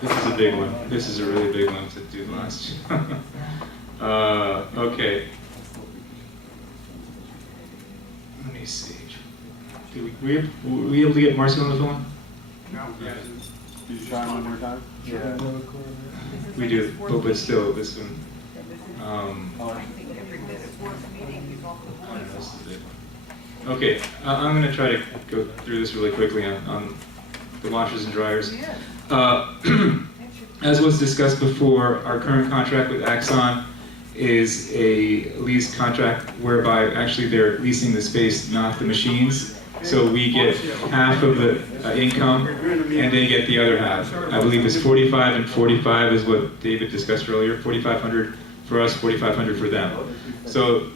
This is a big one. This is a really big one to do last. Okay. Let me see. Were we able to get Marcel on the phone? No. Did you try one more time? Yeah. We do, but still, this one. Okay, I'm going to try to go through this really quickly on the washers and dryers. As was discussed before, our current contract with Axon is a lease contract whereby actually they're leasing the space, not the machines. So we get half of the income and they get the other half. I believe it's 45 and 45 is what David discussed earlier, 4,500 for us, 4,500 for them. So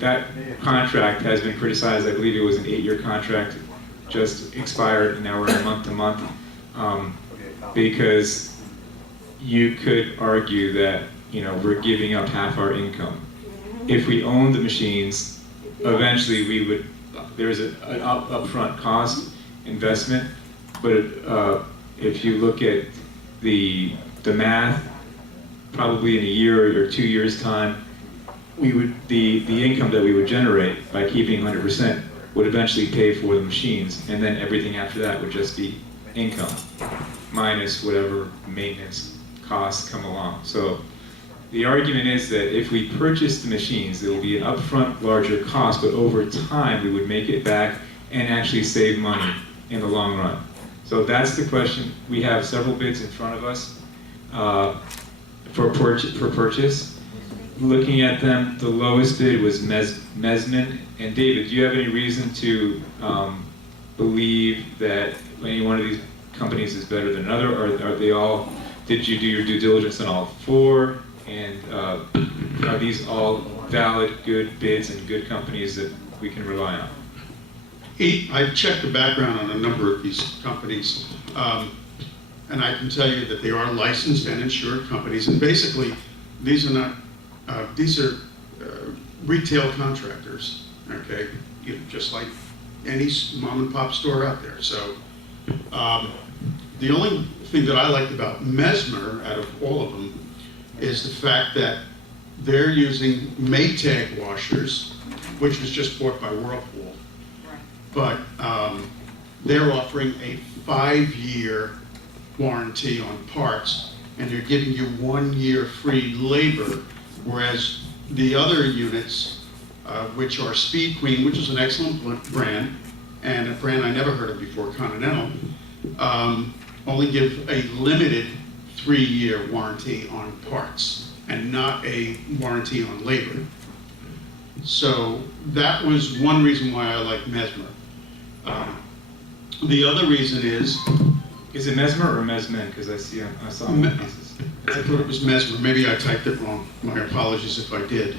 that contract has been criticized. I believe it was an 8-year contract, just expired, and now we're in month to month. Because you could argue that we're giving up half our income. If we own the machines, eventually we would. There's an upfront cost investment, but if you look at the math, probably in a year or 2 years' time, the income that we would generate by keeping 100% would eventually pay for the machines, and then everything after that would just be income minus whatever maintenance costs come along. So the argument is that if we purchase the machines, there will be an upfront larger cost, but over time we would make it back and actually save money in the long run. So that's the question. We have several bids in front of us for purchase. Looking at them, the lowest bid was Mesman. And David, do you have any reason to believe that any one of these companies is better than another, or are they all? Did you do your due diligence on all four? And are these all valid, good bids and good companies that we can rely on? I've checked the background on a number of these companies, and I can tell you that they are licensed and insured companies. And basically, these are retail contractors. Okay, just like any mom and pop store out there. So the only thing that I liked about Mesmer, out of all of them, is the fact that they're using Maytag washers, which was just bought by Whirlpool. But they're offering a 5-year warranty on parts, and they're giving you 1 year free labor, whereas the other units, which are Speed Queen, which is an excellent brand, and a brand I never heard of before, Continental, only give a limited 3-year warranty on parts and not a warranty on labor. So that was one reason why I like Mesmer. The other reason is it Mesmer or Mesmen? Because I saw pieces. I thought it was Mesmer. Maybe I typed it wrong. My apologies if I did.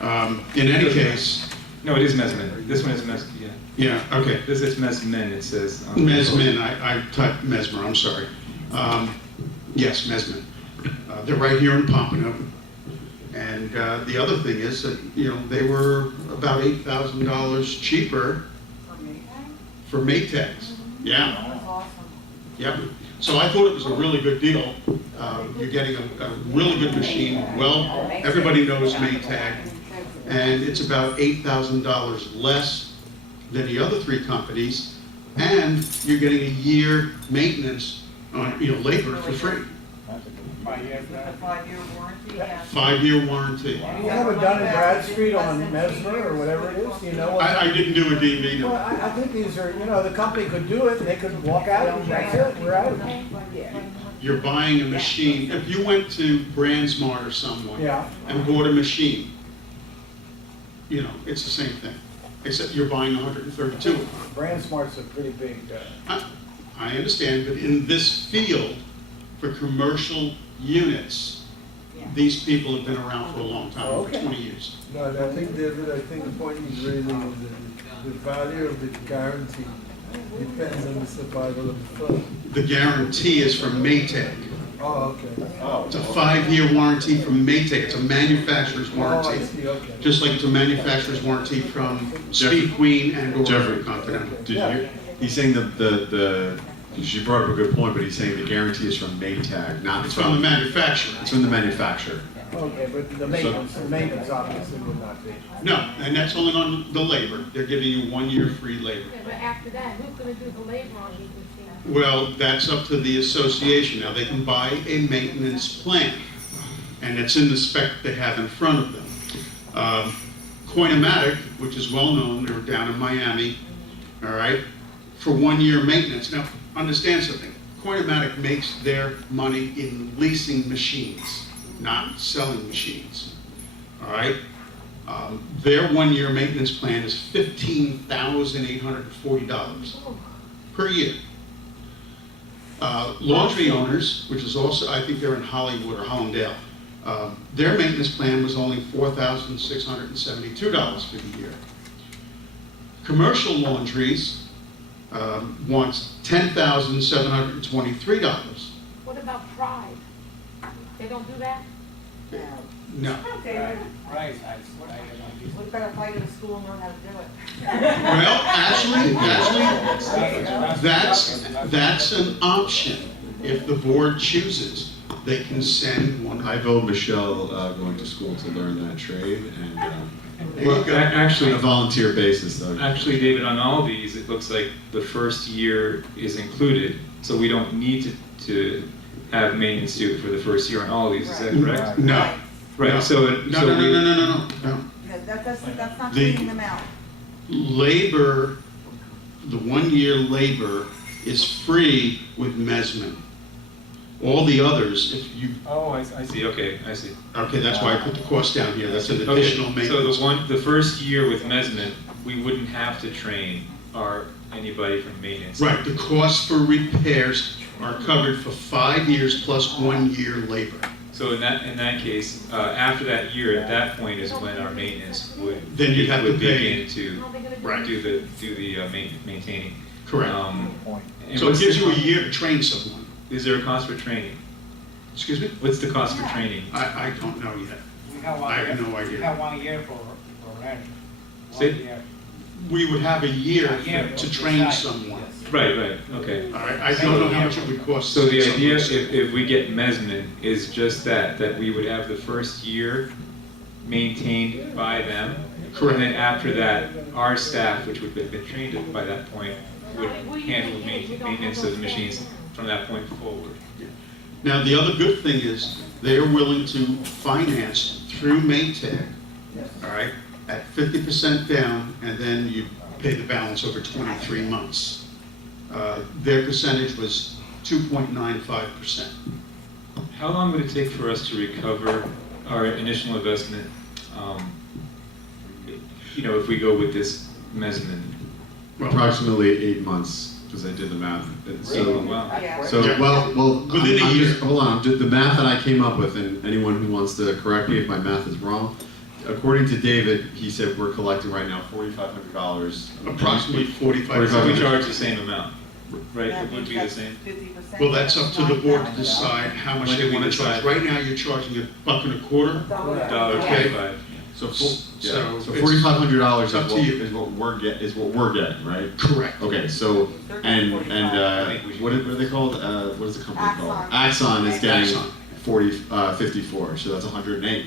In any case, no, it is Mesmen. This one is Mesmen. Yeah. Yeah. Okay. This is Mesmen. It says Mesmen. I typed Mesmer. I'm sorry. Yes, Mesmen. They're right here in Pompano. And the other thing is that they were about $8,000 cheaper for Maytags. Yeah. Yep. So I thought it was a really good deal. You're getting a really good machine. Well, everybody knows Maytag, and it's about $8,000 less than the other three companies, and you're getting a year maintenance on labor for free. 5-year warranty. 5-year warranty. Have you ever done a Bradstreet on Mesmer or whatever it is? Do you know what? I didn't do a DV. Well, I think these are, the company could do it, and they could walk out and that's it, we're out. You're buying a machine. If you went to BrandSmart or someone Yeah. and bought a machine, it's the same thing, except you're buying 132 of them. BrandSmart's a pretty big, I understand, but in this field, for commercial units, these people have been around for a long time, over 20 years. No, I think, David, the point he's raising is the value of the guarantee depends on the survival of the firm. The guarantee is from Maytag. Oh, okay. It's a 5-year warranty from Maytag. It's a manufacturer's Oh, warranty. I see, okay. Just like it's a manufacturer's warranty from Speed Queen and or Jeffrey. Continental. Did you? He's saying the She brought up a good point, but he's saying the guarantee is from Maytag, not It's from the manufacturer. It's from the manufacturer. Okay, but the maintenance obviously would not be. No, and that's only on the labor. They're giving you 1 year free labor. Yeah, but after that, who's gonna do the labor on these machines? Well, that's up to the association. Now, they can buy a maintenance plan, and it's in the spec they have in front of them. Coinomatic, which is well-known, they're down in Miami, all right, for 1 year maintenance. Now, understand something. Coinomatic makes their money in leasing machines, not selling machines, all right? Their 1 year maintenance plan is $15,840 per year. Laundry owners, which is also, I think they're in Hollywood or Hollandale, their maintenance plan was only $4,672 for the year. Commercial laundries wants $10,723. What about Pride? They don't do that? No. Okay, Right, we better fight in the school and learn how to do it. Well, actually, that's an option. If the board chooses, they can send one. I vote Michelle going to school to learn that trade, and There you go. Actually, on a volunteer basis, though. Actually, David, on all these, it looks like the first year is included, so we don't need to have maintenance due for the first year on all of these, is that correct? No. Right, No. so. No, so no, no, we- no, no, no, no. That's not The- cleaning them out. Labor, the 1 year labor is free with Mesman. All the others, if you, Oh, I see, okay, I see. okay, that's why I put the cost down here, that's an Okay, additional maintenance. so the first year with Mesman, we wouldn't have to train anybody from maintenance. Right, the costs for repairs are covered for 5 years plus 1 year labor. So in that case, after that year, at that point is when our maintenance would. Then you'd have to would pay- begin to How are they gonna do Right. it? do the maintaining. Correct. And So it what's gives the you a co- year to train someone. Is there a cost for training? Excuse me? What's the cost for training? I don't know yet. We have I have no idea. We have 1 year for learning. Say- 1 year. We would have a year A year to to train decide. someone. Right, okay. All right, I don't know how much it would cost. So the someone. idea, if we get Mesman, is just that we would have the first year maintained by them. Correct. And then after that, our staff, which would have been trained by that point, would handle maintenance of the machines from that point forward. Now, the other good thing is they're willing to finance through Maytag, all right, at 50% down, and then you pay the balance over 23 months. Their percentage was 2.95%. How long would it take for us to recover our initial investment, if we go with this Mesman? Approximately 8 months, because I did the math. So, wow. Yeah. So, Yeah. well, Within a year. hold on, the math that I came up with, and anyone who wants to correct me if my math is wrong, according to David, he said we're collecting right now $4,500. Approximately So we 45. charge the same amount, right? It would be the same? 50%. Well, that's up to the board to decide how much When they did we want to charge. decide? Right now, you're charging $1.25. $1.25. So, So so it's- $4,500 it's up to you. is what we're getting, right? Correct. Okay, so, and, I think we should- what are they called? What is the company called? Axon. Axon is getting Axon. 54, so that's 108.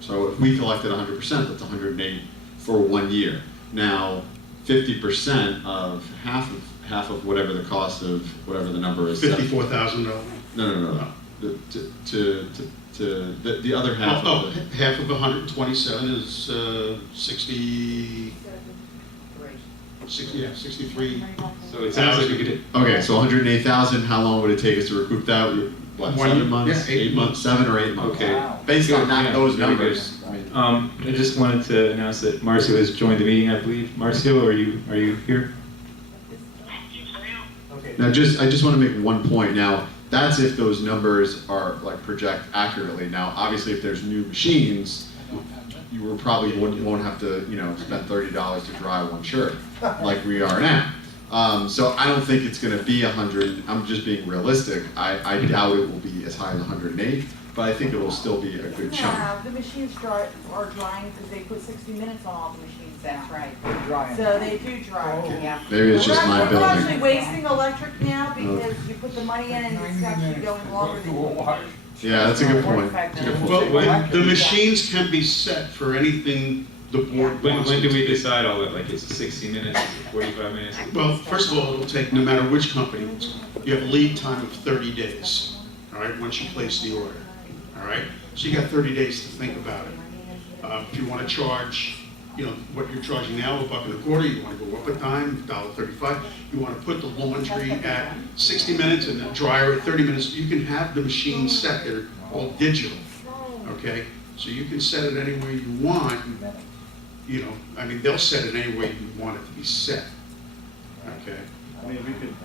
So if we collected 100%, that's 108 for 1 year. Now, 50% of half of whatever the cost of whatever the number is. $54,000. No. The other half Oh, of it. half of 127 is 63. So it sounds like we could, Okay, so 108,000. How long would it take us to recoup that? What, 1 7 year? months? Yeah, 8 months, 7 or 8 months. Okay. Based on Yeah, those very good. numbers. I mean, I just wanted to announce that Marcio has joined the meeting, I believe. Marcio, are you here? Okay. Now, I just want to make one point. Now, that's if those numbers are like project accurately. Now, obviously, if there's new machines, you will probably won't have to spend $30 to dry one shirt like we are now. So I don't think it's going to be 100. I'm just being realistic. I doubt it will be as high as 108. but I think it will still be a good chunk. Yeah, the machines are drying because they put 60 minutes on all the machines now. That's right. Drying. So they do dry. Yeah. Maybe it's just my We're actually building. wasting electric now because you put the money in and it's actually going longer than you need. Yeah, that's a good point. Effective. Good point. But the machines can be set for anything the board When wants. do it to. we decide all that? Like, it's 60 minutes, 45 minutes? Well, first of all, it'll take, no matter which company, you have a lead time of 30 days, all right, once you place the order, all right? So you got 30 days to think about it. If you want to charge, you know, what you're charging now, $1.25, you want to go up a time, $1.35, you want to put the laundry at 60 minutes and the dryer at 30 minutes, you can have the machine set there, all digital, okay? So you can set it any way you want, you know, I mean, they'll set it any way you want it to be set, okay? I mean,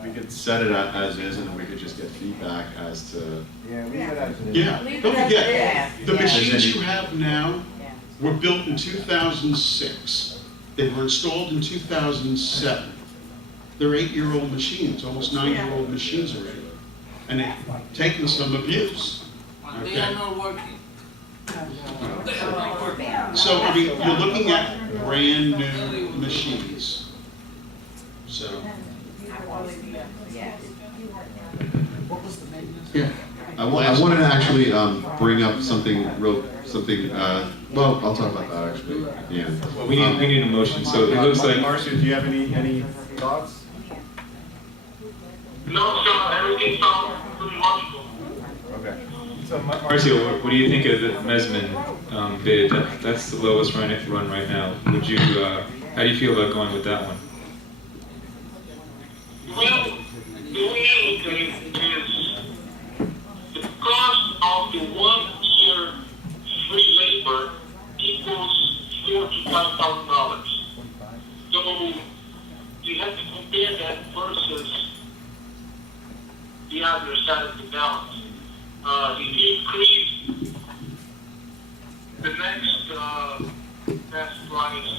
we could set it as is, and then we could just get feedback as to, Yeah, leave it as it is. Yeah, Leave don't it as forget, it is. the Yeah. machines you have now Yeah. were built in 2006. They were installed in 2007. They're 8-year-old machines, almost 9-year-old machines already. And they've taken some abuse. They Okay. are not working. They are not working. So, I mean, you're looking at brand new machines. So, Yeah. I wanted to actually bring up something well, I'll talk about that actually, yeah. Well, we need a motion, so it looks like, Marcia, do you have any thoughts? No, sir, everything sounds pretty logical. Okay. so Marcio, what do you think of the Mesman bid? That's the lowest run right now. Would you, how do you feel about going with that one? Well, the way I look at it is the cost of the 1 year free labor equals $4,000 to $5,000. So you have to compare that versus the other side of the balance. If you increase the next best price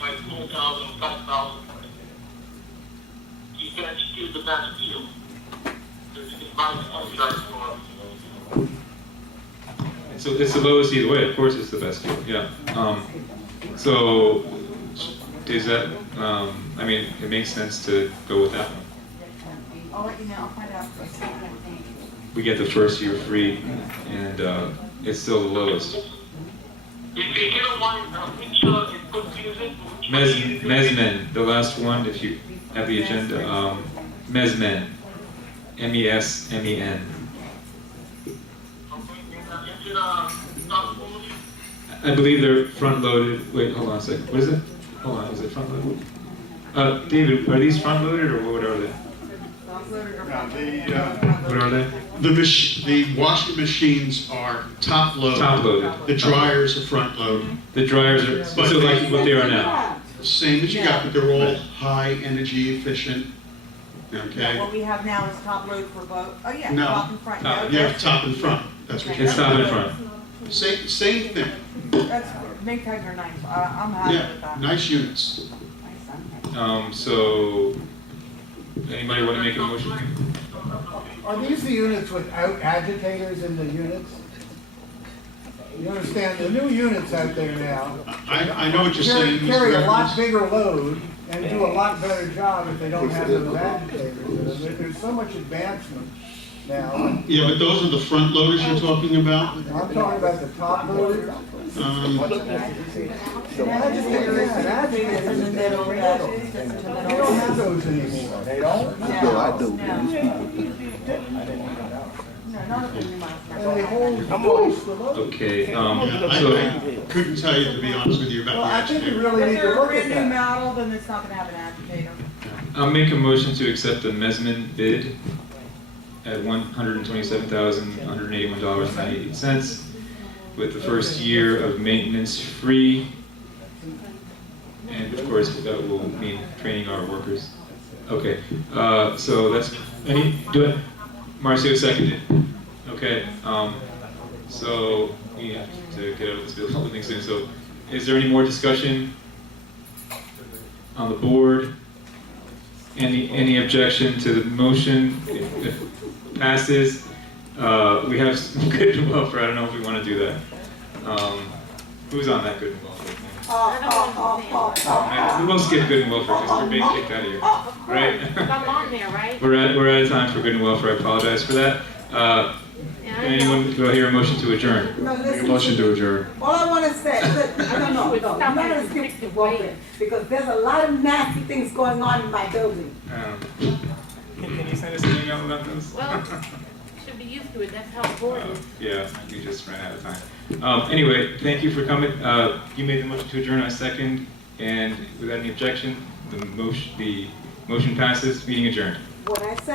by 4,000 or 5,000, you can still the best deal. Because you can buy the contract for. So it's the lowest either way, of course it's the best deal, yeah. So, is that, I mean, it makes sense to go with that one. I'll let you know, I'll find out. We get the first year free, and it's still the lowest. If you don't mind, which is confusing. Mesmen, the last one, if you have the agenda, Mesmen, M-E-S-M-E-N. Is it not fully? I believe they're front-loaded, wait, hold on a second, what is it? Hold on, is it front-loaded? David, are these front-loaded, or what are they? What are they? the washing machines are top load. Top-loaded. The dryers are front load. The dryers are, so like what they are now? Same as you got, but they're all high energy efficient. Okay? What we have now is top load for both. Oh, yeah, No. top and front. Top. No, You have that's- top and front. That's what you It's have. top and front. Same thing. That's, make tags are nice. I'm happy with Yeah, that. nice units. So, anybody want to make a motion? Are these the units without agitators in the units? You understand, the new units out there now I know what you're saying. Mr. carry a lot Evans. bigger load and do a lot better job if they don't have those agitators in them. There's so much advancement now. Yeah, but those are the front loaders you're talking about? I'm talking about the top loaders. The agitators, yeah, an agitator is in the middle. They don't have those anymore. They don't? No, none of them remind me. And they hold twice the load. Okay, Yeah, so, I couldn't tell you, to be honest with you, Well, about I the think we agitator. really If need to they're a look at brand new that. model, then it's not gonna have an agitator. I'll make a motion to accept the Mesman bid at $127,181.98, with the first year of maintenance free. And of course, that will mean training our workers. Okay, so that's, do it, Marcio seconded. Okay, so we have to get out of this building soon, so is there any more discussion on the board? Any objection to the motion? If passes, We have good and welfare. I don't know if we want to do that. Who's on that good and welfare thing? We won't skip good and welfare because we're being kicked out of here, right? I'm on there, right? We're out of time for good and welfare. I apologize for that. And I Anyone, do I hear a motion to adjourn? No, Make a listen motion to to me. adjourn. All I wanna say, look, no, I'm not gonna skip the welfare, because there's a lot of nasty things going on in my building. Can you send us an email about this? Well, should be used to it, that's how important it is. Yeah, we just ran out of time. Anyway, thank you for coming. You made the motion to adjourn, I second, and without any objection, the motion passes, meeting adjourned. What I said.